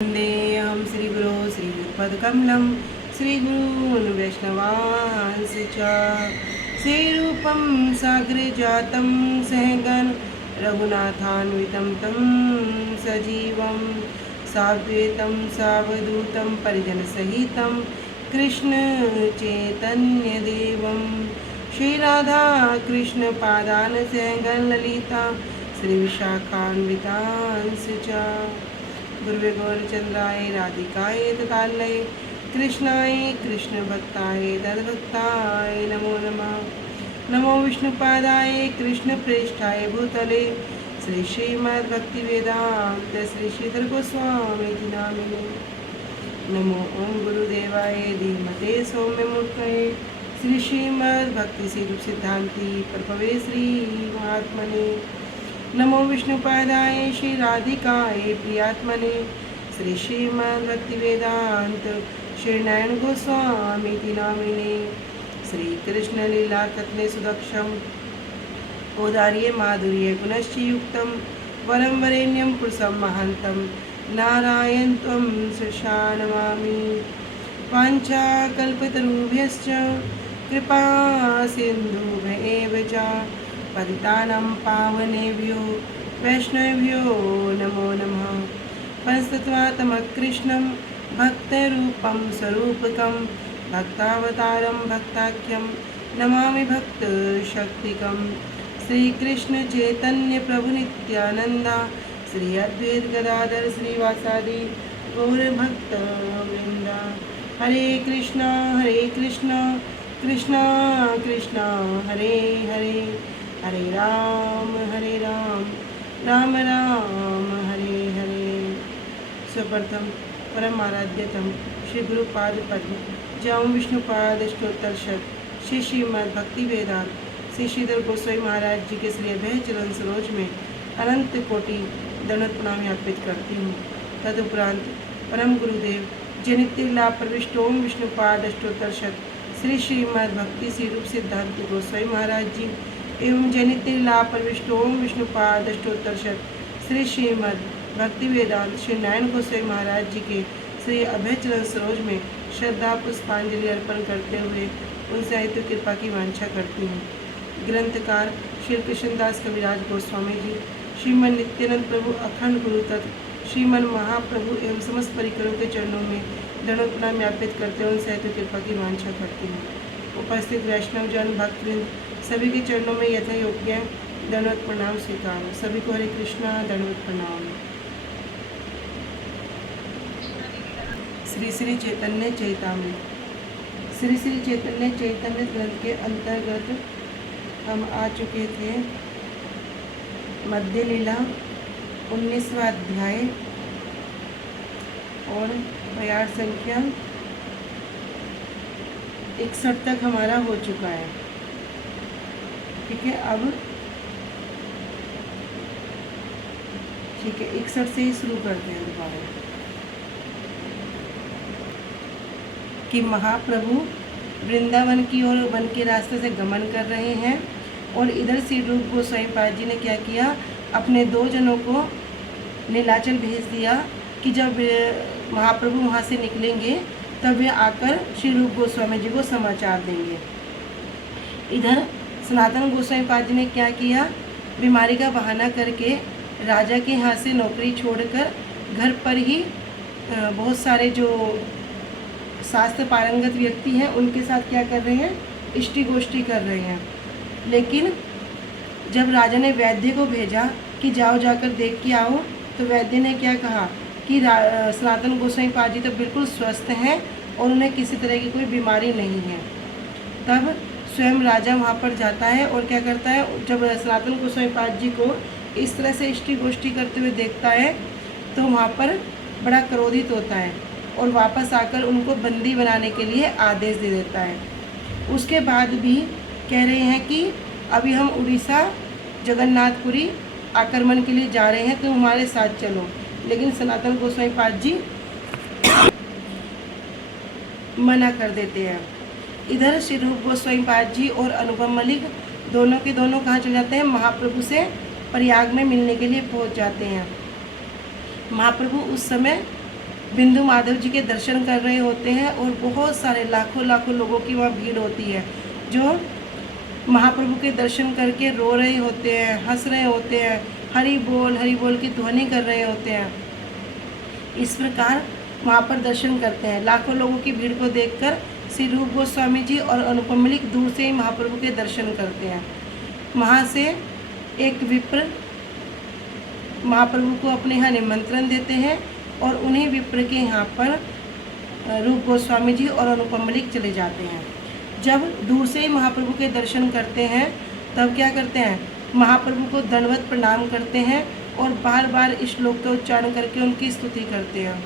वन्देऽहं श्रीगुरो श्रीयुतपदकमलं श्रीगुरून् वैष्णवांश्च च श्रीरूपं साग्रजातं सहगण रघुनाथान्वितं तं सजीवं साद्वैतं सावधूतं परिजनसहितं कृष्णचैतन्यदेवं श्रीराधाकृष्णपादान् सहगण ललिता श्रीविशाखान्वितांश्च च गुरुवे गौरचंद्राय राधिकाय तदालय कृष्णाय कृष्णभक्ताय तद्भक्ताय नमो नमः। नमो विष्णुपादाय कृष्णप्रेष्ठाय भूतले श्री श्रीमद्भक्तिवेदान्त श्री श्रीधर गोस्वामी नामिने। नमो ओम गुरुदेवाय धीमते सौम्यमूर्तये श्री श्रीमद्भक्ति सिद्ध सिद्धांति प्रभवे श्री महात्मने। नमो विष्णुपादाय श्री राधिकाय प्रियात्मने श्री श्रीमद्भक्तिवेदांत श्री नयन गोस्वामी नामिने। श्री कृष्ण लीला कथने सुदक्षम औदार्य माधुर्य गुणश्च युक्तम वरम वरेण्यम पुरुषम महांतम नारायण त्वं सृषा नमामि। वाञ्छाकल्पतरुभ्यश्च कृपा सिन्धुभ्येव च पतितानां पावनेभ्यो वैष्णवेभ्यो नमो नमः। पंचतत्त्वात्मकृष्णं भक्तरूपं स्वरूपकं भक्तावतारं भक्ताख्यं नमामि भक्तशक्तिकं। श्रीकृष्ण चैतन्य प्रभु नित्यानंदा श्री अद्वैत गदाधर श्रीवासादि गौरभक्तवृंदा। हरे कृष्णा कृष्णा कृष्णा हरे हरे हरे राम राम राम हरे हरे। सर्वप्रथम परम आराध्यतम श्री गुरुपाद पद्म जम विष्णुपाद अष्टोत्तरशत श्री श्रीमद् भक्ति वेदांत श्री श्रीधर गोस्वामी महाराज जी के श्री अभय चरण सरोज में अनंत कोटि दंडवत प्रणाम अर्पित करती हूँ। तदुपरांत परम गुरुदेव जनित्य लाभ प्रविष्ट ओम विष्णुपाद अष्टोत्तरशत श्री श्रीमद् भक्ति श्री रूप सिद्धांत गोस्वामी महाराज जी एवं जनित्य लाभ प्रविष्ट ओम विष्णुपाद अष्टोत्तरशत श्री श्रीमद् भक्ति वेदांत श्री नारायण गोस्वामी महाराज जी के श्री अभय चरण सरोज में श्रद्धा पुष्पांजलि अर्पण करते हुए उनसे आयु कृपा की वांछा करती हूँ। ग्रंथकार श्री कृष्णदास कविराज गोस्वामी जी, श्रीमन नित्यानंद प्रभु अखंड गुरु तत्व श्रीमन महाप्रभु एवं समस्त परिकरों के चरणों में दंडवत प्रणाम ज्ञापित करते हुए उनसे आयु कृपा की वांछा करती हूँ। उपस्थित वैष्णव जन भक्तवृंद सभी के चरणों में यथा योग्य दंडवत प्रणाम स्वीकार। सभी को हरे कृष्णा दंडवत प्रणाम। श्री श्री चैतन्य चैतामृत। श्री श्री चैतन्य चैतन्य ग्रंथ के अंतर्गत हम आ चुके थे मध्य लीला 19वां अध्याय और प्रयास संख्या 61 तक हमारा हो चुका है। ठीक है, अब ठीक है 61 से ही शुरू करते हैं दोबारा कि महाप्रभु वृंदावन की ओर वन के रास्ते से गमन कर रहे हैं और इधर श्री रूप गोस्वामी पाद जी ने क्या किया, अपने 2 जनों को नीलाचल भेज दिया कि जब महाप्रभु वहाँ से निकलेंगे तब वे आकर श्री रूप गोस्वामी जी को समाचार देंगे। इधर सनातन गोस्वामी पाद जी ने क्या किया, बीमारी का बहाना करके राजा के यहाँ से नौकरी छोड़कर घर पर ही बहुत सारे जो शास्त्र पारंगत व्यक्ति हैं उनके साथ क्या कर रहे हैं, इष्टि गोष्ठी कर रहे हैं। लेकिन जब राजा ने वैद्य को भेजा कि जाओ जाकर देख के आओ, तो वैद्य ने क्या कहा कि सनातन गोस्वामी पाद जी तो बिल्कुल स्वस्थ हैं और उन्हें किसी तरह की कोई बीमारी नहीं है। तब स्वयं राजा वहाँ पर जाता है और क्या करता है, जब सनातन गोस्वामी पाद जी को इस तरह से इष्टि गोष्ठी करते हुए देखता है तो वहाँ पर बड़ा क्रोधित होता है और वापस आकर उनको बंदी बनाने के लिए आदेश दे देता है। उसके बाद भी कह रहे हैं कि अभी हम उड़ीसा जगन्नाथपुरी आक्रमण के लिए जा रहे हैं, तो हमारे साथ चलो। लेकिन सनातन गोस्वामी पाद जी मना कर देते हैं। इधर श्री रूप गोस्वामी पाद जी और अनुपम मलिक दोनों के दोनों कहाँ चले जाते हैं, महाप्रभु से प्रयाग में मिलने के लिए पहुँच जाते हैं। महाप्रभु उस समय बिंदु माधव जी के दर्शन कर रहे होते हैं और बहुत सारे लाखों लाखों लोगों की वहाँ भीड़ होती है, जो महाप्रभु के दर्शन करके रो रहे होते हैं, हंस रहे होते हैं, हरि बोल की ध्वनि कर रहे होते हैं। इस प्रकार वहाँ पर दर्शन करते हैं। लाखों लोगों की भीड़ को देखकर श्री रूप गोस्वामी जी और अनुपम मलिक दूर से ही महाप्रभु के दर्शन करते हैं। वहाँ से एक विप्र महाप्रभु को अपने यहाँ निमंत्रण देते हैं और उन्हीं विप्र के यहाँ पर रूप गोस्वामी जी और अनुपम मलिक चले जाते हैं। जब दूर से ही महाप्रभु के दर्शन करते हैं तब क्या करते हैं, महाप्रभु को दंडवत प्रणाम करते हैं और बार बार इस श्लोक का उच्चारण करके उनकी स्तुति करते हैं।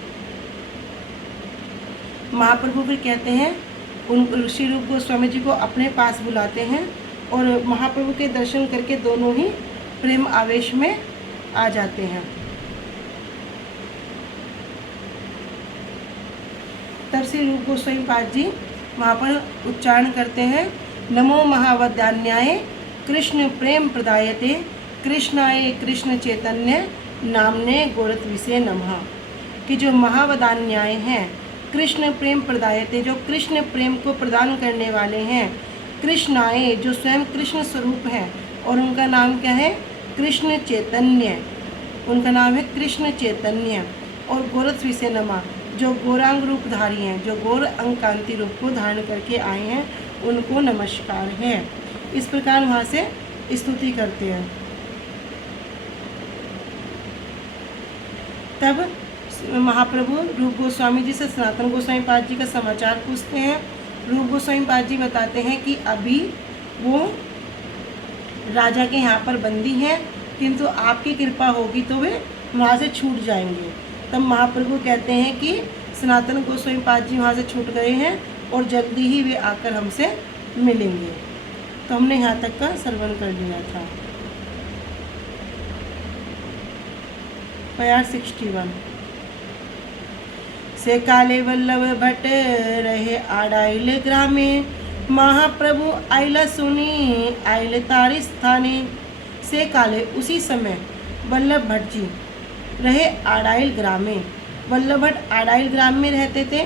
महाप्रभु फिर कहते हैं, उन श्री रूप गोस्वामी जी को अपने पास बुलाते हैं और महाप्रभु के दर्शन करके दोनों ही प्रेम आवेश में आ जाते हैं। तब श्री रूप गोस्वामी पाद जी वहाँ पर उच्चारण करते हैं, नमो महावदान्याय कृष्ण प्रेम प्रदायते कृष्णाय कृष्ण चैतन्य नामने गोरत्विसे नमः। कि जो महावदान्याय हैं, कृष्ण प्रेम प्रदायते, जो कृष्ण प्रेम को प्रदान करने वाले हैं, कृष्णाय जो स्वयं कृष्ण स्वरूप है और उनका नाम क्या है, कृष्ण चैतन्य, उनका नाम है कृष्ण चैतन्य। और गोरत्विसे नमः, जो गौरांग रूपधारी हैं, जो गौर अंग कांति रूप को धारण करके आए हैं, उनको नमस्कार है। इस प्रकार वहाँ से स्तुति करते हैं। तब महाप्रभु रूप गोस्वामी जी से सनातन गोस्वामी पाद जी का समाचार पूछते हैं। रूप गोस्वामी पाद जी बताते हैं कि अभी वो राजा के यहाँ पर बंदी हैं, किंतु आपकी कृपा होगी तो वे वहाँ से छूट जाएंगे। तब महाप्रभु कहते हैं कि सनातन गोस्वामी पाद जी वहाँ से छूट गए हैं और जल्दी ही वे आकर हमसे मिलेंगे। तो हमने यहाँ तक का श्रवण कर लिया था। प्यार 61 से काले वल्लभ भट्ट रहे आड़ाइल ग्रामे, महाप्रभु आइला सुनी आइल तारी स्थाने। से काले उसी समय वल्लभ भट्ट जी रहे आड़ाइल ग्रामे, वल्लभ भट्ट आड़ाइल ग्राम में रहते थे।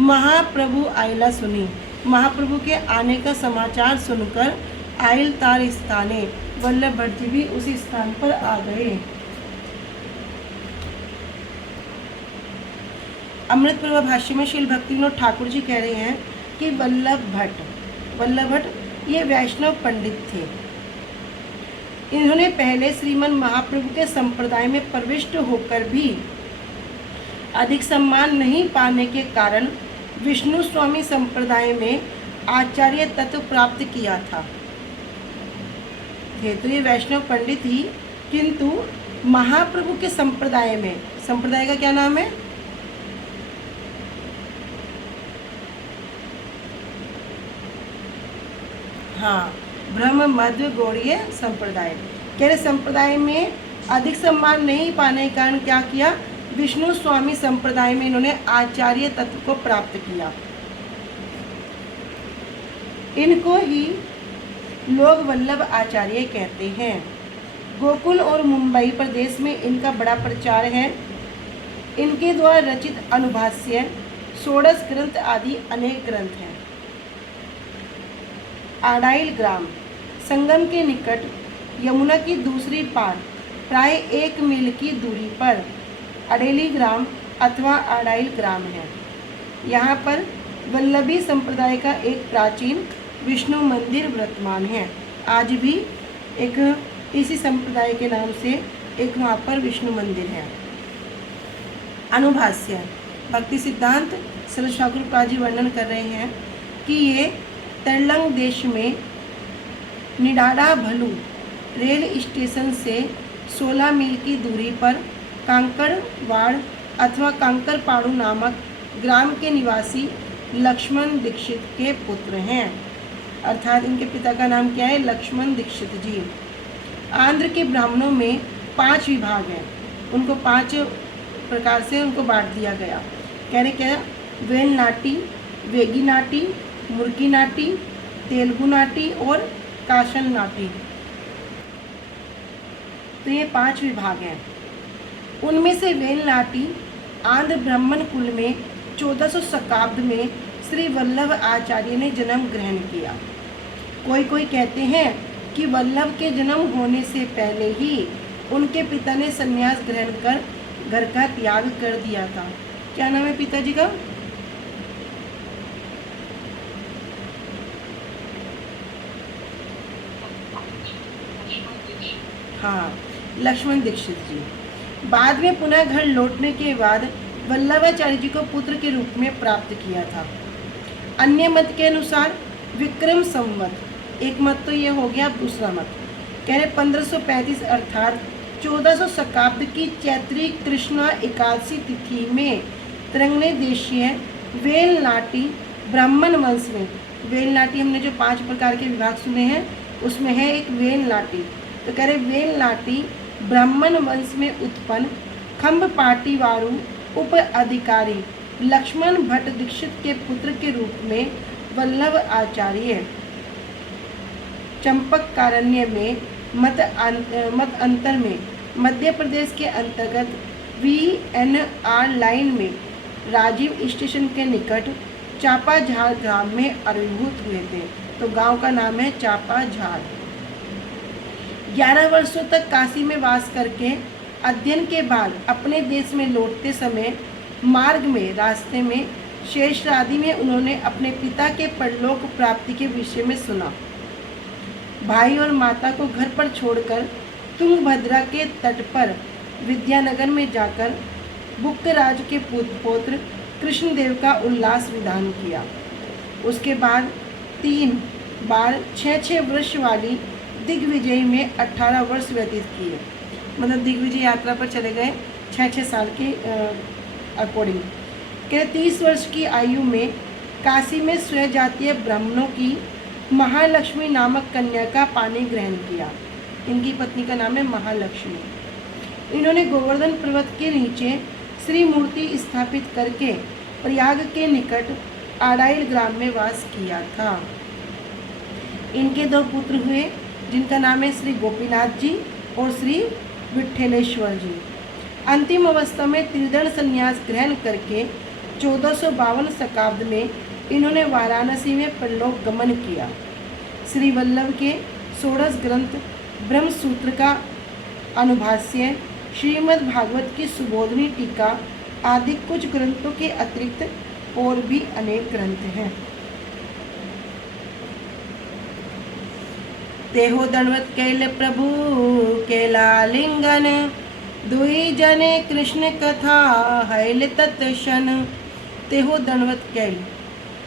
महाप्रभु आइला सुनी, महाप्रभु के आने का समाचार सुनकर आइल तार स्थाने, वल्लभ भट्ट जी भी उसी स्थान पर आ गए। अमृत प्रभा भाष्य में श्रील भक्ति विनोद ठाकुर जी कह रहे हैं कि वल्लभ भट्ट ये वैष्णव पंडित थे। इन्होंने पहले श्रीमन महाप्रभु के संप्रदाय में प्रविष्ट होकर भी अधिक सम्मान नहीं पाने के कारण विष्णु स्वामी संप्रदाय में आचार्य तत्व प्राप्त किया था। तो ये वैष्णव पंडित ही, किंतु महाप्रभु के संप्रदाय में, संप्रदाय का क्या नाम है, हाँ, ब्रह्म मध्य गौड़ीय संप्रदाय, कह रहे संप्रदाय में अधिक सम्मान नहीं पाने के कारण क्या किया, विष्णु स्वामी संप्रदाय में इन्होंने आचार्य तत्व को प्राप्त किया। इनको ही लोग वल्लभ आचार्य कहते हैं। गोकुल और मुंबई प्रदेश में इनका बड़ा प्रचार है। इनके द्वारा रचित अनुभाष्य, षोडश ग्रंथ आदि अनेक ग्रंथ हैं। आड़ाइल ग्राम संगम के निकट यमुना की दूसरी पार प्राय 1 मील की दूरी पर अडेली ग्राम अथवा आड़ाइल ग्राम है। यहाँ पर वल्लभी संप्रदाय का एक प्राचीन विष्णु मंदिर वर्तमान है। आज भी एक इसी संप्रदाय के नाम से एक वहाँ पर विष्णु मंदिर है। अनुभाष्य भक्ति सिद्धांत श्री ठाकुर पाद जी वर्णन कर रहे हैं कि ये तड़लंग देश में निडाड़ा भलू रेल स्टेशन से 16 मील की दूरी पर कांकड़वाड़ अथवा कांकरपाड़ू नामक ग्राम के निवासी लक्ष्मण दीक्षित के पुत्र हैं। अर्थात इनके पिता का नाम क्या है, लक्ष्मण दीक्षित जी। आंध्र के ब्राह्मणों में 5 विभाग हैं, उनको 5 प्रकार से उनको बांट दिया गया। कह रहे क्या, वेल नाटी, वेगी नाटी, मुर्गी नाटी, तेलुगु नाटी और काशन नाटी। तो ये 5 विभाग हैं। उनमें से वेल नाटी आंध्र ब्राह्मण कुल में 1400 शताब्द में श्री वल्लभ आचार्य ने जन्म ग्रहण किया। कोई कहते हैं कि वल्लभ के जन्म होने से पहले ही उनके पिता ने संन्यास ग्रहण कर घर का त्याग कर दिया था। क्या नाम है पिताजी का? हाँ, लक्ष्मण दीक्षित जी। बाद में पुनः घर लौटने के बाद वल्लभाचार्य जी को पुत्र के रूप में प्राप्त किया था। अन्य मत के अनुसार विक्रम संवत, एक मत तो ये हो गया, दूसरा मत कह रहे 1535 अर्थात 1400 शताब्द की चैत्री कृष्णा एकादशी तिथि में तिरंगने देशीय वेलनाटी ब्राह्मण वंश में, वेलनाटी हमने जो 5 प्रकार के विभाग सुने हैं उसमें है एक वेलनाटी, तो कह रहे वेलनाटी ब्राह्मण वंश में उत्पन्न खम्भ पाटीवारू उप अधिकारी लक्ष्मण भट्ट दीक्षित के पुत्र के रूप में वल्लभ आचार्य चंपक कारण्य में मत अंतर में मध्य प्रदेश के अंतर्गत VNR लाइन में राजीव स्टेशन के निकट चापाझाड़ ग्राम में आविर्भूत हुए थे। तो गांव का नाम है चापाझाड़। 11 वर्षों तक काशी में वास करके अध्ययन के बाद अपने देश में लौटते समय मार्ग में रास्ते में शेषरादि में उन्होंने अपने पिता के परलोक प्राप्ति के विषय में सुना। भाई और माता को घर पर छोड़कर तुंगभद्रा के तट पर विद्यानगर में जाकर बुक्कराज के पुत्र कृष्णदेव का उल्लास विधान किया। उसके बाद 3 बार 6 वर्ष वाली दिग्विजय में 18 वर्ष व्यतीत किए, मतलब दिग्विजय यात्रा पर चले गए 6 साल के अकॉर्डिंग। के 30 वर्ष की आयु में काशी में स्वजातीय ब्राह्मणों की महालक्ष्मी नामक कन्या का पानी ग्रहण किया। इनकी पत्नी का नाम है महालक्ष्मी। इन्होंने गोवर्धन पर्वत के नीचे श्री मूर्ति स्थापित करके प्रयाग के निकट आड़ाइल ग्राम में वास किया था। इनके 2 पुत्र हुए जिनका नाम है श्री गोपीनाथ जी और श्री विठ्ठलेश्वर जी। अंतिम अवस्था में त्रिदंड संन्यास ग्रहण करके 1452 शताब्द में इन्होंने वाराणसी में परलोक गमन किया। श्री वल्लभ के 16 ग्रंथ ब्रह्मसूत्र का अनुभाष्य, श्रीमद् भागवत की सुबोधनी टीका आदि कुछ ग्रंथों के अतिरिक्त और भी अनेक ग्रंथ हैं। तेहो दंडवत कैल प्रभु कैलालिंगन, दुई जने कृष्ण कथा हैल तत्शन। तेहो दंडवत कैल,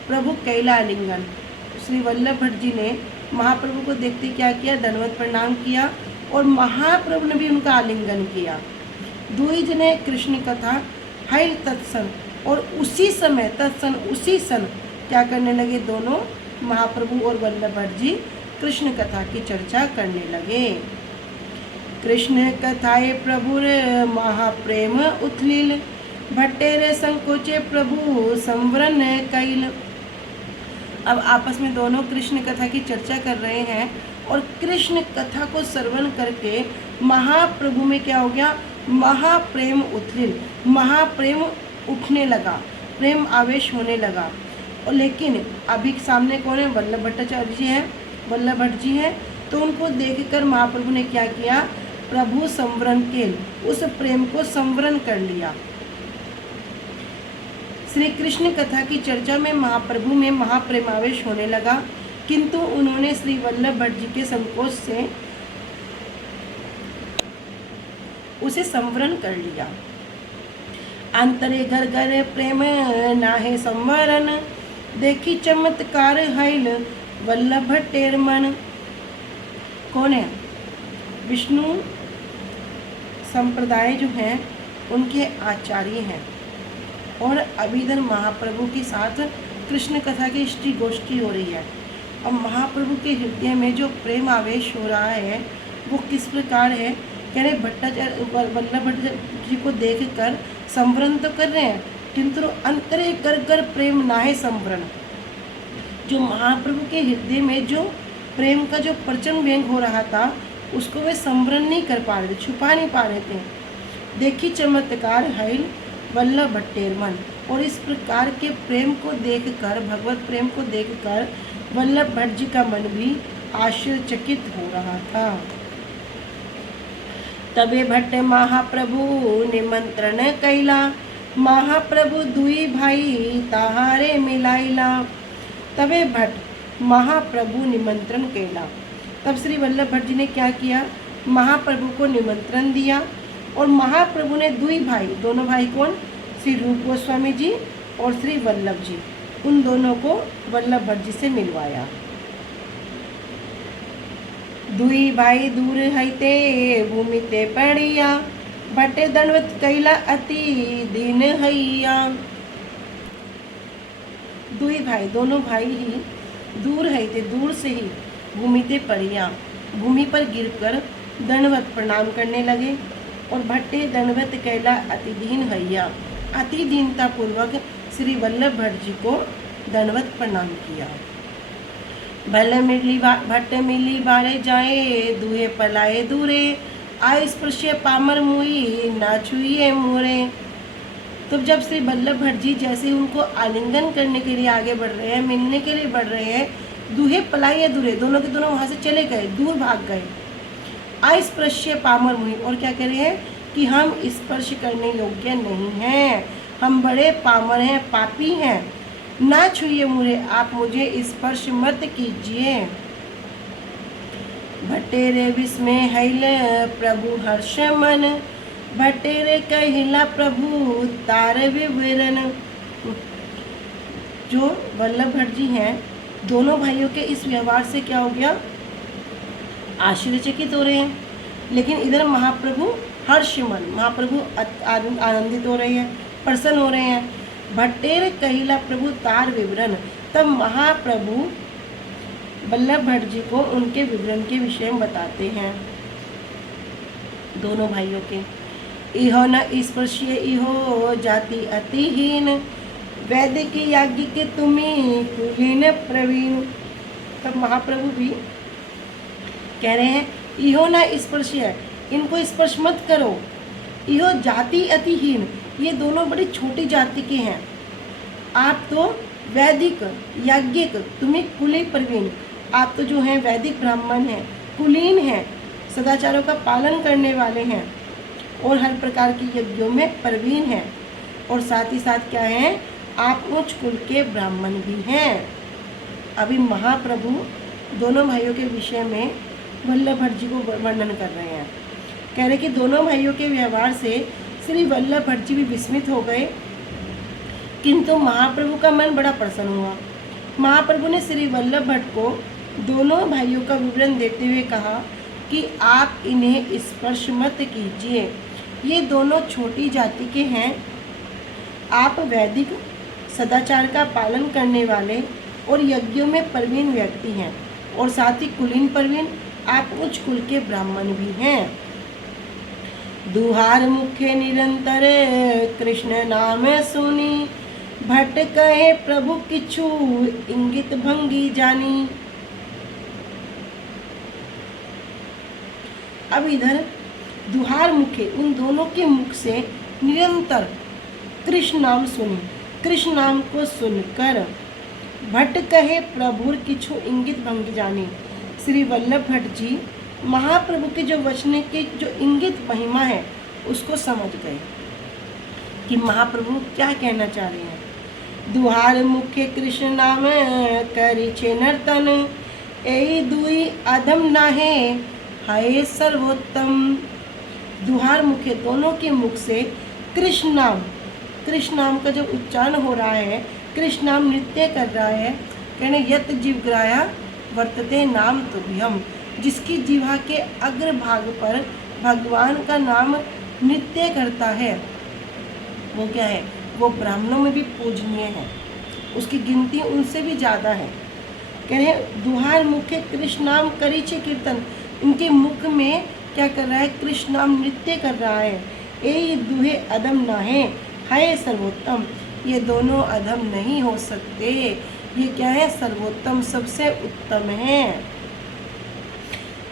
प्रभु कैलालिंगन। श्री वल्लभ भट्ट जी ने महाप्रभु को देखते क्या किया? दंडवत प्रणाम किया और महाप्रभु ने भी उनका आलिंगन किया। दुई जने कृष्ण कथा हैल तत्सन, और उसी समय तत्सन उसी सन क्या करने लगे? दोनों महाप्रभु और वल्लभ भट्ट जी कृष्ण कथा की चर्चा करने लगे। कृष्ण कथाए प्रभुर महाप्रेम उथलिल, भट्टेरे संकोचे प्रभु संवरण कैल। अब आपस में दोनों कृष्ण कथा की चर्चा कर रहे हैं और कृष्ण कथा को श्रवण करके महाप्रभु में क्या हो गया? महाप्रेम उथलिल, महाप्रेम उठने लगा, प्रेम आवेश होने लगा। और लेकिन अभी सामने कौन है? वल्लभ भट्टाचार्य जी हैं, वल्लभ भट्ट जी हैं। तो उनको देखकर महाप्रभु ने क्या किया? प्रभु संवरण के, उस प्रेम को संवरण कर लिया। श्री कृष्ण कथा की चर्चा में महाप्रभु में महाप्रेमावेश होने लगा, किंतु उन्होंने श्री वल्लभ भट्ट जी के संकोच से उसे संवरण कर लिया। अंतरे घर घर प्रेम नाहे संवरण, देखी चमत्कार हैल वल्लभ भट्टेर मन। कौन है? विष्णु संप्रदाय जो हैं उनके आचार्य हैं और अभी इधर महाप्रभु के साथ कृष्ण कथा की श्री गोष्ठी हो रही है। अब महाप्रभु के हृदय में जो प्रेम आवेश हो रहा है वो किस प्रकार है? कह रहे भट्टाचार्य वल्लभ भट्ट जी को देखकर संवरण तो कर रहे हैं, किंतु अंतरे कर कर प्रेम नाहे संवरण। जो महाप्रभु के हृदय में जो प्रेम का जो प्रचंड व्यंग हो रहा था उसको वे संवरण नहीं कर पा रहे थे, छुपा नहीं पा रहे थे। देखी चमत्कार हैल वल्लभ भट्टेर मन। और इस प्रकार के प्रेम को देखकर, भगवत प्रेम को देखकर वल्लभ भट्ट जी का मन भी आश्चर्यचकित हो रहा था। तबे भट्ट महाप्रभु निमंत्रण कैला, महाप्रभु दुई भाई ताहारे मिलाइला। तबे भट्ट महाप्रभु निमंत्रण कैला, तब श्री वल्लभ भट्ट जी ने क्या किया, महाप्रभु को निमंत्रण दिया और महाप्रभु ने दुई भाई, दोनों भाई कौन, श्री रूप गोस्वामी जी और श्री वल्लभ जी, उन दोनों को वल्लभ भट्ट जी से मिलवाया। दुई भाई दूर हईते भूमि ते पड़िया, भट्टे दंडवत कैला अति दीन हैया। दुई भाई, दोनों भाई ही दूर हईते, दूर से ही भूमि ते पड़िया, भूमि पर गिरकर दंडवत प्रणाम करने लगे। और भट्टे दंडवत कैला अति दीन हैया, अति दीनता पूर्वक श्री वल्लभ भट्ट जी को दंडवत प्रणाम किया। भल मिली भट्ट मिली बारे जाए, दुहे पलाए दूरे, आय स्पर्शे पामर मुई ना छुए मोरे। तो जब श्री वल्लभ भट्ट जी जैसे उनको आलिंगन करने के लिए आगे बढ़ रहे हैं, मिलने के लिए बढ़ रहे हैं, दुहे पलाए दूरे, दोनों के दोनों वहाँ से चले गए, दूर भाग गए। अस्पृश्य पामर मुहि, और क्या कह रहे हैं कि हम स्पर्श करने योग्य नहीं हैं, हम बड़े पामर हैं, पापी हैं, ना छुइए मुझे, आप मुझे स्पर्श मत कीजिए। भट्टेरे विस्मय हैल प्रभु हर्ष मन, भट्टेरे कहिला प्रभु तार विवरण। जो वल्लभ भट्ट जी हैं, दोनों भाइयों के इस व्यवहार से क्या हो गया, आश्चर्यचकित हो रहे हैं। लेकिन इधर महाप्रभु हर्षमन, महाप्रभु आनंदित हो रहे हैं, प्रसन्न हो रहे हैं। भट्टेर कहिला प्रभु तार विवरण, तब महाप्रभु वल्लभ भट्ट जी को उनके विवरण के विषय में बताते हैं दोनों भाइयों के। इहो न स्पर्शीय इहो जाति अतिहीन, वैदिक याज्ञ के तुम्हें कुलीन प्रवीण। तब महाप्रभु भी कह रहे हैं इहो न स्पर्शीय, इनको स्पर्श मत करो। इहो जाति अतिहीन, ये दोनों बड़ी छोटी जाति के हैं। आप तो वैदिक याज्ञिक, तुम्हें कुली प्रवीण, आप तो जो हैं वैदिक ब्राह्मण हैं, कुलीन हैं, सदाचारों का पालन करने वाले हैं और हर प्रकार के यज्ञों में प्रवीण हैं। और साथ ही साथ क्या हैं, आप उच्च कुल के ब्राह्मण भी हैं। अभी महाप्रभु दोनों भाइयों के विषय में वल्लभ भट्ट जी को वर्णन कर रहे हैं। कह रहे कि दोनों भाइयों के व्यवहार से श्री वल्लभ भट्ट जी भी विस्मित हो गए, किंतु महाप्रभु का मन बड़ा प्रसन्न हुआ। महाप्रभु ने श्री वल्लभ भट्ट को दोनों भाइयों का विवरण देते हुए कहा कि आप इन्हें स्पर्श मत कीजिए, ये दोनों छोटी जाति के हैं। आप वैदिक सदाचार का पालन करने वाले और यज्ञों में प्रवीण व्यक्ति हैं और साथ ही कुलीन प्रवीण, आप उच्च कुल के ब्राह्मण भी हैं। दुहार मुखे निरंतर कृष्ण नाम सुनी, भट्ट कहे प्रभु किछु इंगित भंगी जानी। अब इधर दुहार मुखे, उन दोनों के मुख से निरंतर कृष्ण नाम सुनी, कृष्ण नाम को सुनकर भट्ट कहे प्रभु किछु इंगित भंगी जानी। श्री वल्लभ भट्ट जी महाप्रभु के जो वचन की जो इंगित महिमा है उसको समझ गए कि महाप्रभु क्या कहना चाह रहे हैं। दुहार मुख्य कृष्ण नाम करी छे नर्तन, ए दुई अधम नाहे हाय सर्वोत्तम। दुहार मुख्य, दोनों के मुख से कृष्ण नाम का जो उच्चारण हो रहा है, कृष्ण नाम नृत्य कर रहा है। कहने यत जीवग्राया वर्तते नाम तुभ्यम, जिसकी जीवा के अग्रभाग पर भगवान का नाम नृत्य करता है, वो क्या है, वो ब्राह्मणों में भी पूजनीय है, उसकी गिनती उनसे भी ज़्यादा है। कह रहे हैं दुहार मुख्य कृष्ण नाम करी छे कीर्तन, इनके मुख में क्या कर रहा है, कृष्ण नाम नृत्य कर रहा है। ए दुहे अधम नाहे हाय सर्वोत्तम, ये दोनों अधम नहीं हो सकते, ये क्या है, सर्वोत्तम, सबसे उत्तम है।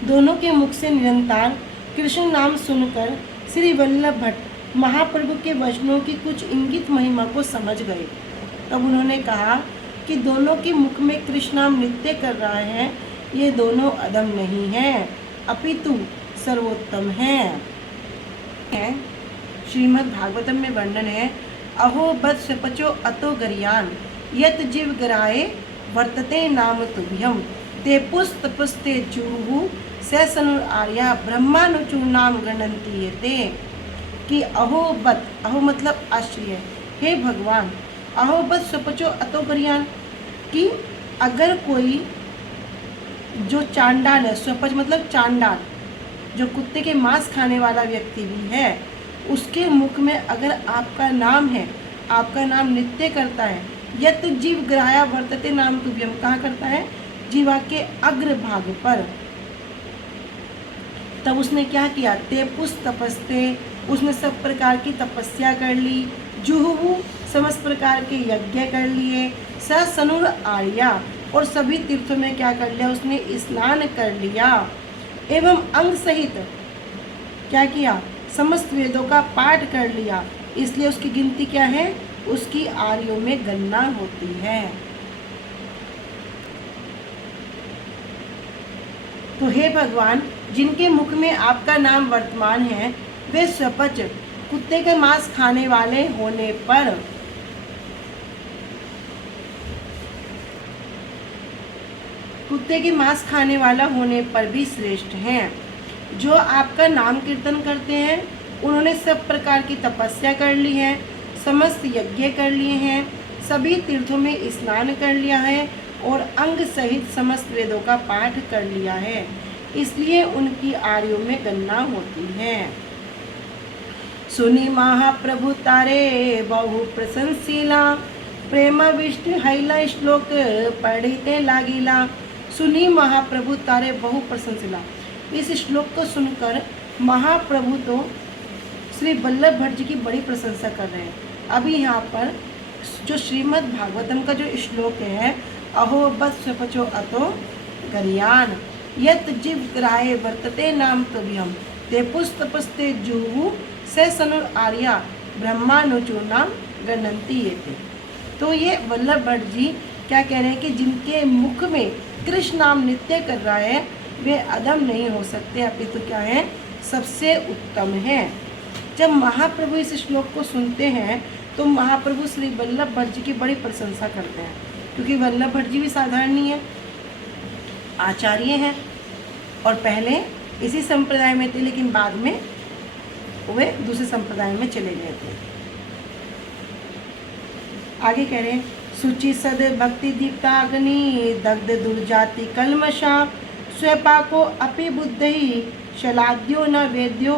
दोनों के मुख से निरंतर कृष्ण नाम सुनकर श्री वल्लभ भट्ट महाप्रभु के वचनों की कुछ इंगित महिमा को समझ गए। तब उन्होंने कहा कि दोनों के मुख में कृष्ण नाम नृत्य कर रहा है, ये दोनों अधम नहीं है, अपितु सर्वोत्तम है। श्रीमद् भागवतम में वर्णन है, अहो बद स्वपचो अतो गरियान यत जीव गराए वर्तते नाम तुभ्यम ते पुस्तपुस्ते जुहु सनुर आर्या ब्रह्मानुचूर नाम गणंती ये ते। कि अहो बद, अहो मतलब आश्चर्य, हे भगवान, अहो बद स्वपचो अतो गरियान, कि अगर कोई जो चांडाल है, स्वपच मतलब चांडाल, जो कुत्ते के मांस खाने वाला व्यक्ति भी है, उसके मुख में अगर आपका नाम है, आपका नाम नित्य करता है, यत जीव ग्राह्या वर्तते नाम तुभ्यम, कहाँ करता है? जीवा के अग्र भाग पर। तब उसने क्या किया? ते पुस्त तपस्ते, उसने सब प्रकार की तपस्या कर ली, जुहु समस्त प्रकार के यज्ञ कर लिए, सनुर आर्या, और सभी तीर्थों में क्या कर लिया? उसने स्नान कर लिया, एवं अंग सहित क्या किया? समस्त वेदों का पाठ कर लिया। इसलिए उसकी गिनती क्या है? उसकी आर्यों में गणना होती है। तो हे भगवान, जिनके मुख में आपका नाम वर्तमान है, वे स्वपच कुत्ते के मांस खाने वाले होने पर कुत्ते के मांस खाने वाला होने पर भी श्रेष्ठ हैं। जो आपका नाम कीर्तन करते हैं, उन्होंने सब प्रकार की तपस्या कर ली है, समस्त यज्ञ कर लिए हैं, सभी तीर्थों में स्नान कर लिया है और अंग सहित समस्त वेदों का पाठ कर लिया है, इसलिए उनकी आर्यों में गणना होती है। सुनी महाप्रभु तारे बहु प्रशंसीला, प्रेम विष्णु हैला श्लोक पढ़ते लागिला। सुनी महाप्रभु तारे बहु प्रशंसीला, इस श्लोक को सुनकर महाप्रभु तो श्री वल्लभ भट्ट जी की बड़ी प्रशंसा कर रहे हैं। अभी यहाँ पर जो श्रीमद् भागवतम का जो श्लोक है, अहो बस स्वपचो अतो गरियान यत जीव ग्राहे वर्तते नाम तुभ्यम ते पुस्तपस्ते जुहु सनुर आर्या ब्रह्मानुचूर नाम गणंती ये थे। तो ये वल्लभ भट्ट जी क्या कह रहे हैं कि जिनके मुख में कृष्ण नाम नित्य कर रहा है, वे अधम नहीं हो सकते, अपितु क्या है? सबसे उत्तम है। जब महाप्रभु इस श्लोक को सुनते हैं तो महाप्रभु श्री वल्लभ भट्ट जी की बड़ी प्रशंसा करते हैं, क्योंकि वल्लभ भट्ट जी भी साधारण नहीं है, आचार्य हैं और पहले इसी संप्रदाय में थे, लेकिन बाद में वे दूसरे संप्रदाय में चले गए थे। आगे कह रहे हैं, सुचि सद भक्ति दीप्ताग्नि दग्ध दुर्जाति कलमशा स्वपाको अपि बुद्धि शलाद्यो न वेद्यो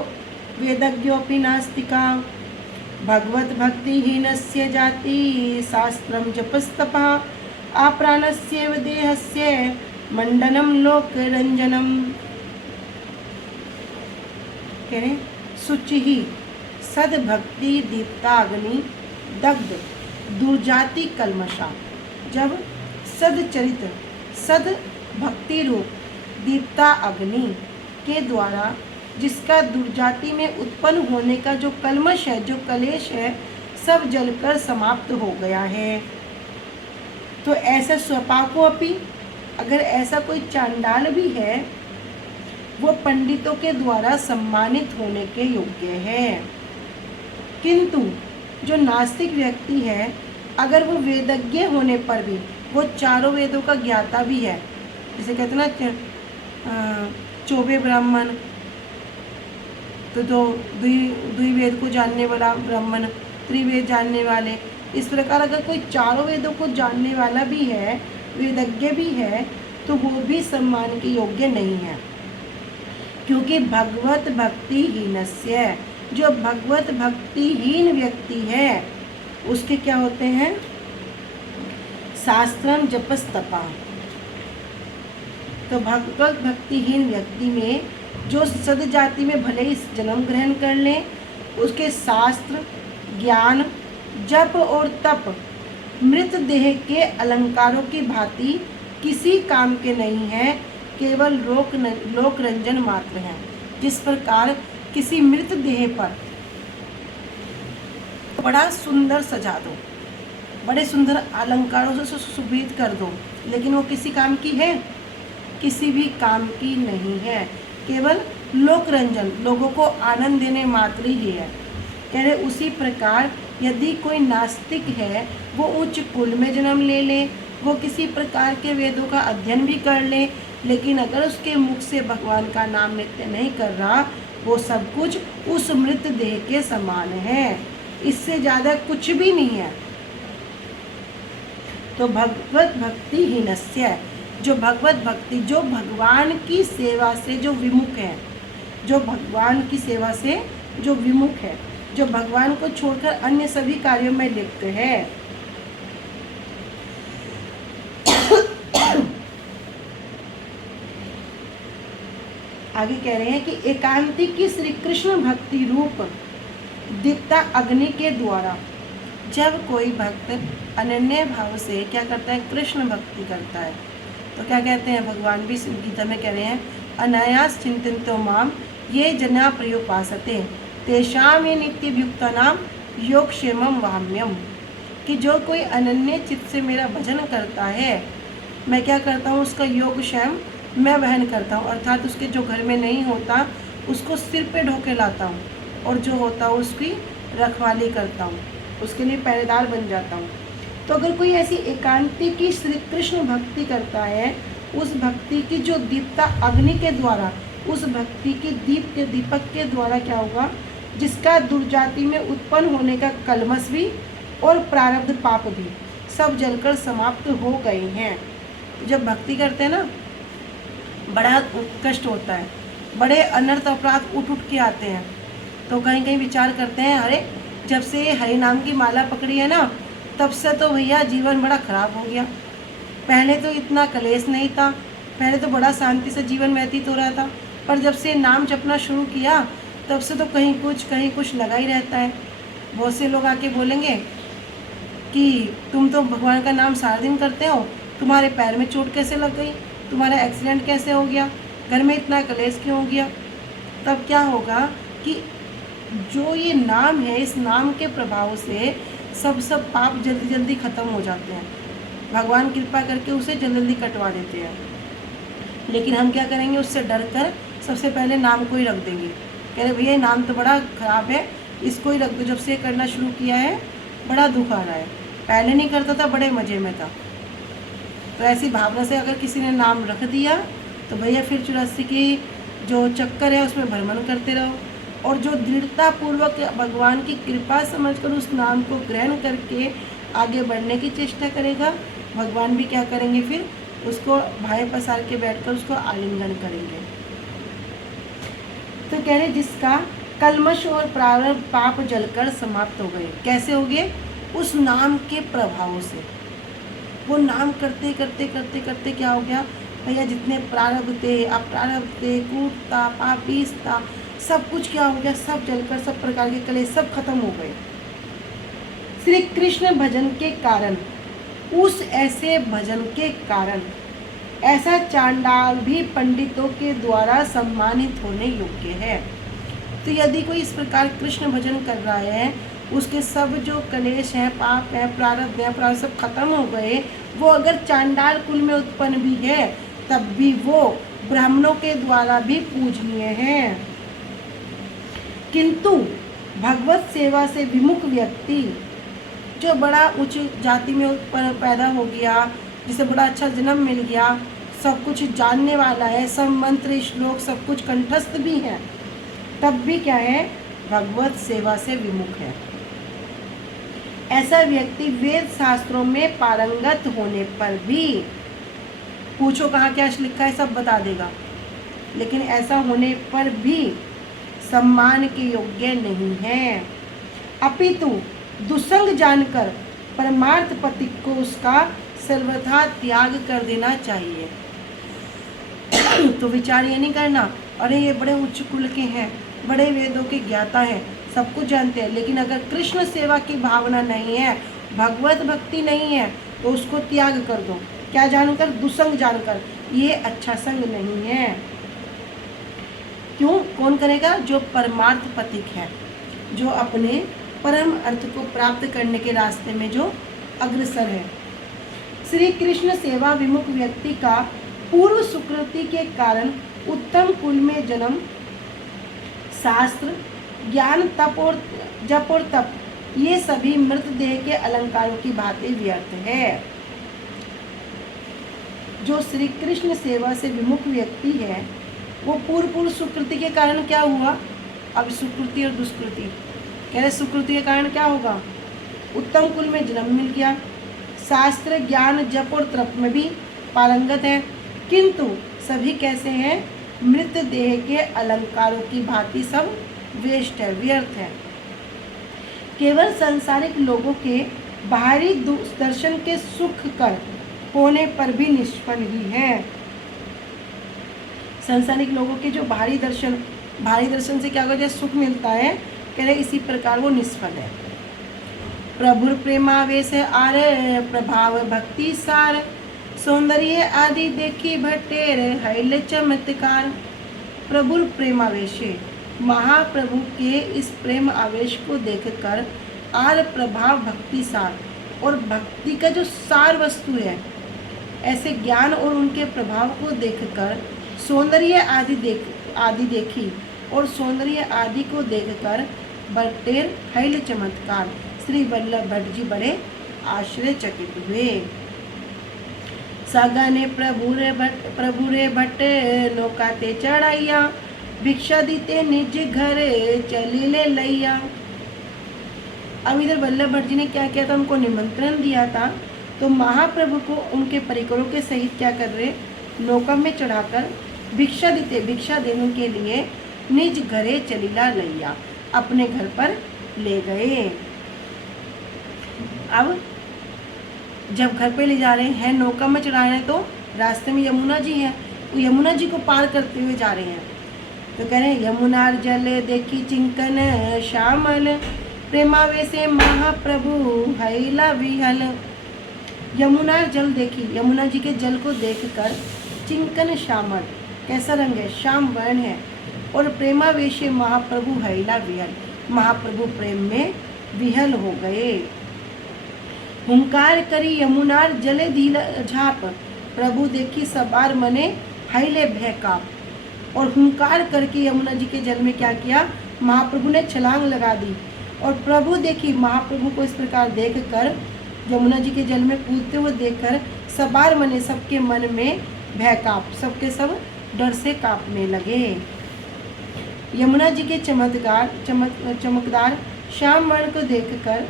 वेदज्ञोऽपि नास्तिका भगवत भक्तिहीनस्य जाति शास्त्रं जपस्तपः आप्राणस्यैव देहस्य मंडनं लोकरंजनम। कह रहे सुचि सद्भक्ति दीप्ताग्नि दग्ध दुर्जाति कलमशा, जब सदचरित सद भक्ति रूप दीप्ता अग्नि के द्वारा जिसका दुर्जाति में उत्पन्न होने का जो कलमश है, जो कलेश है, सब जलकर समाप्त हो गया है। तो ऐसा स्वपाको अपि, अगर ऐसा कोई चांडाल भी है, वो पंडितों के द्वारा सम्मानित होने के योग्य है। किंतु जो नास्तिक व्यक्ति है, अगर वो वेदज्ञ होने पर भी, वो चारों वेदों का ज्ञाता भी है, जैसे कहते ना चौबे ब्राह्मण, तो जो द्विवेद को जानने वाला ब्राह्मण, त्रिवेद जानने वाले, इस प्रकार अगर कोई चारों वेदों को जानने वाला भी है, वेदज्ञ भी है, तो वो भी सम्मान के योग्य नहीं है। क्योंकि भगवत भक्तिहीनस्य, जो भगवत भक्तिहीन व्यक्ति है, उसके क्या होते हैं? शास्त्रम जपस्तपा। तो भगवत भक्तिहीन व्यक्ति में जो सद जाति में भले ही जन्म ग्रहण कर लें, उसके शास्त्र ज्ञान जप और तप मृत देह के अलंकारों की भांति किसी काम के नहीं है, केवल लोक रंजन मात्र है। जिस प्रकार किसी मृत देह पर बड़ा सुंदर सजा दो, बड़े सुंदर अलंकारों से सुशोभित कर दो, लेकिन वो किसी काम की है? किसी भी काम की नहीं है, केवल लोक रंजन, लोगों को आनंद देने मात्र ही है। कह रहे उसी प्रकार यदि कोई नास्तिक है, वो उच्च कुल में जन्म ले ले, वो किसी प्रकार के वेदों का अध्ययन भी कर ले, लेकिन अगर उसके मुख से भगवान का नाम नित्य नहीं कर रहा, वो सब कुछ उस मृत देह के समान है, इससे ज़्यादा कुछ भी नहीं है। तो भगवत भक्ति हीनस्य, जो भगवत भक्ति, जो भगवान की सेवा से जो विमुख है, जो भगवान की सेवा से जो विमुख है, जो भगवान को छोड़कर अन्य सभी कार्यों में लिप्त है, आगे कह रहे हैं कि एकांतिक की श्री कृष्ण भक्ति रूप दीप्ता अग्नि के द्वारा जब कोई भक्त अनन्य भाव से क्या करता है? कृष्ण भक्ति करता है। तो क्या कहते हैं भगवान भी गीता में कह रहे हैं, अनायास चिंतन्तो माम ये जना प्रयोपासते तेषाम ये नित्यभियुक्तानाम योगक्षेमम वाम्यम, कि जो कोई अनन्य चित्त से मेरा भजन करता है, मैं क्या करता हूँ? उसका योगक्षेम मैं वहन करता हूँ, अर्थात उसके जो घर में नहीं होता उसको सिर पे ढोके लाता हूँ, और जो होता है उसकी रखवाली करता हूँ, उसके लिए पहरेदार बन जाता हूँ। तो अगर कोई ऐसी एकांती की श्री कृष्ण भक्ति करता है, उस भक्ति की जो दीप्ता अग्नि के द्वारा, उस भक्ति की दीपक के द्वारा क्या होगा? जिसका दुर्जाति में उत्पन्न होने का कलमश भी और प्रारब्ध पाप भी सब जलकर समाप्त हो गए हैं। जब भक्ति करते हैं ना, बड़ा कष्ट होता है, बड़े अनर्थ अपराध उठ के आते हैं, तो कहीं कहीं विचार करते हैं, अरे जब से हरि नाम की माला पकड़ी है ना, तब से तो भैया जीवन बड़ा खराब हो गया। पहले तो इतना कलेश नहीं था, पहले तो बड़ा शांति से जीवन व्यतीत हो रहा था, पर जब से नाम जपना शुरू किया तब से तो कहीं कुछ लगा ही रहता है। बहुत से लोग आके बोलेंगे कि तुम तो भगवान का नाम सारा दिन करते हो, तुम्हारे पैर में चोट कैसे लग गई, तुम्हारा एक्सीडेंट कैसे हो गया, घर में इतना कलेश क्यों हो गया। तब क्या होगा कि जो ये नाम है, इस नाम के प्रभाव से सब पाप जल्दी जल्दी ख़त्म हो जाते हैं। भगवान कृपा करके उसे जल्दी कटवा देते हैं। लेकिन हम क्या करेंगे? उससे डर कर सबसे पहले नाम को ही रख देंगे। कह रहे भैया नाम तो बड़ा ख़राब है, इसको ही रख दो। जब से करना शुरू किया है बड़ा दुख आ रहा है, पहले नहीं करता था, बड़े मज़े में था। तो ऐसी भावना से अगर किसी ने नाम रख दिया तो भैया फिर 84 की जो चक्कर है उसमें भ्रमण करते रहो। और जो दृढ़तापूर्वक भगवान की कृपा समझकर उस नाम को ग्रहण करके आगे बढ़ने की चेष्टा करेगा, भगवान भी क्या करेंगे? फिर उसको भाई पसार के बैठकर उसको आलिंगन करेंगे। तो कह रहे जिसका कलमश और प्रारब्ध पाप जलकर समाप्त हो गए। कैसे हो गए? उस नाम के प्रभाव से। वो नाम करते करते करते करते क्या हो गया भैया? जितने प्रारब्ध थे, अप्रारब्ध थे, कूटता, पापीस्ता, सब कुछ क्या हो गया? सब जलकर, सब प्रकार के कलेश सब खत्म हो गए श्री कृष्ण भजन के कारण। उस ऐसे भजन के कारण ऐसा चांडाल भी पंडितों के द्वारा सम्मानित होने योग्य है। तो यदि कोई इस प्रकार कृष्ण भजन कर रहा है, उसके सब जो कलेश हैं, पाप है, प्रारब्ध है, प्रारब्ध सब खत्म हो गए, वो अगर चांडाल कुल में उत्पन्न भी है तब भी वो ब्राह्मणों के द्वारा भी पूजनीय है। किंतु भगवत सेवा से विमुख व्यक्ति, जो बड़ा उच्च जाति में पैदा हो गया, जिसे बड़ा अच्छा जन्म मिल गया, सब कुछ जानने वाला है, सब मंत्र श्लोक सब कुछ कंठस्थ भी है, तब भी क्या है? भगवत सेवा से विमुख है। ऐसा व्यक्ति वेद शास्त्रों में पारंगत होने पर भी, पूछो कहाँ क्या लिखा है सब बता देगा, लेकिन ऐसा होने पर भी सम्मान के योग्य नहीं है, अपितु दुसंग जानकर परमार्थ पति को उसका सर्वथा त्याग कर देना चाहिए। तो विचार ये नहीं करना अरे ये बड़े उच्च कुल के हैं, बड़े वेदों के ज्ञाता हैं, सब कुछ जानते हैं, लेकिन अगर कृष्ण सेवा की भावना नहीं है, भगवत भक्ति नहीं है, तो उसको त्याग कर दो। क्या जानकर? दुसंग जानकर। ये अच्छा संग नहीं है। क्यों? कौन करेगा? जो परमार्थ पथिक है, जो अपने परम अर्थ को प्राप्त करने के रास्ते में जो अग्रसर है। श्री कृष्ण सेवा विमुख व्यक्ति का पूर्व सुकृति के कारण उत्तम कुल में जन्म, शास्त्र ज्ञान, तप और जप और तप, ये सभी मृतदेह के अलंकारों की भांति व्यर्थ है। जो श्री कृष्ण सेवा से विमुख व्यक्ति है वो पूर्व सुकृति के कारण क्या हुआ? अब सुकृति और दुष्कृति कह रहे, सुकृति के कारण क्या होगा? उत्तम कुल में जन्म मिल गया, शास्त्र ज्ञान जप और तप में भी पारंगत है, किंतु सभी कैसे हैं? मृतदेह के अलंकारों की भांति सब वेस्ट है, व्यर्थ है। केवल सांसारिक लोगों के बाहरी दर्शन के सुख कर होने पर भी निष्फल ही है। सांसारिक लोगों के जो बाहरी दर्शन से क्या होगा? जैसे सुख मिलता है, कह रहे इसी प्रकार वो निष्फल है। प्रभुर प्रेमावेश आरे प्रभाव भक्ति सार, सौंदर्य आदि देखी भट्टेर हैल चमत्कार। प्रभुर प्रेमावेश, महाप्रभु के इस प्रेम आवेश को देखकर आर प्रभाव भक्ति सार, और भक्ति का जो सार वस्तु है, ऐसे ज्ञान और उनके प्रभाव को देखकर सौंदर्य आदि देखी, और सौंदर्य आदि को देखकर भट्टेर हैल चमत्कार, श्री वल्लभ भट्ट जी बड़े आश्चर्यचकित हुए। सगने प्रभुरे भट्ट नौकाते चढ़ाइया, भिक्षा दीते निज घर चलिले लैया। अब इधर वल्लभ भट्ट जी ने क्या किया था? उनको निमंत्रण दिया था, तो महाप्रभु को उनके परिकरों के सहित क्या कर रहे? नौका में चढ़ाकर भिक्षा देने के लिए निज घरे चलिला लैया, अपने घर पर ले गए। अब जब घर पे ले जा रहे हैं, नौका में चढ़ा रहे हैं, तो रास्ते में यमुना जी हैं, वो यमुना जी को पार करते हुए जा रहे हैं। तो कह रहे हैं यमुनार जल देखी चिंकन श्यामल, प्रेमावेशे महाप्रभु हैला विहल। यमुनार जल देखी, यमुना जी के जल को देखकर चिंकन श्यामल, कैसा रंग है? श्याम वर्ण है। और प्रेमावेशे महाप्रभु हैला विहल, महाप्रभु प्रेम में विहल हो गए। हुंकार करी यमुनार जले धीला झाप, प्रभु देखी सबार मने हैले भय काप। और हुंकार करके यमुना जी के जल में क्या किया? महाप्रभु ने छलांग लगा दी। और प्रभु देखी, महाप्रभु को इस प्रकार देखकर, यमुना जी के जल में कूदते हुए देखकर सबार मने, सबके मन में भय काप, सबके सब डर से कांपने लगे। यमुना जी के चमकदार श्याम वर्ण को देखकर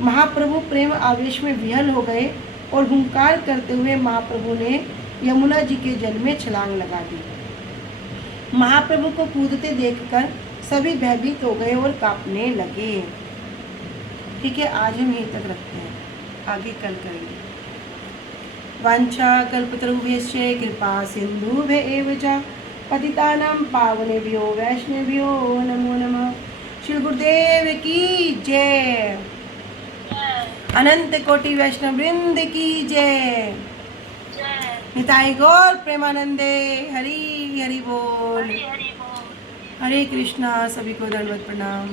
महाप्रभु प्रेम आवेश में विहल हो गए, और हुंकार करते हुए महाप्रभु ने यमुना जी के जल में छलांग लगा दी। महाप्रभु को कूदते देखकर सभी भयभीत हो गए और कांपने लगे। ठीक है, आज हम यहीं तक रखते हैं, आगे कल करेंगे। वांछा कल्पतरुभ्यश्च कृपा सिन्धुभ्येव च पतितानां पावनेभ्यो वैष्णवेभ्यो नमो नमः। श्री गुरुदेव की जय। अनंत कोटि वैष्णव वृंद की जय। निताई गौर प्रेमानंदे। हरि हरि बोल। हरे कृष्णा। सभी को दंडवत प्रणाम।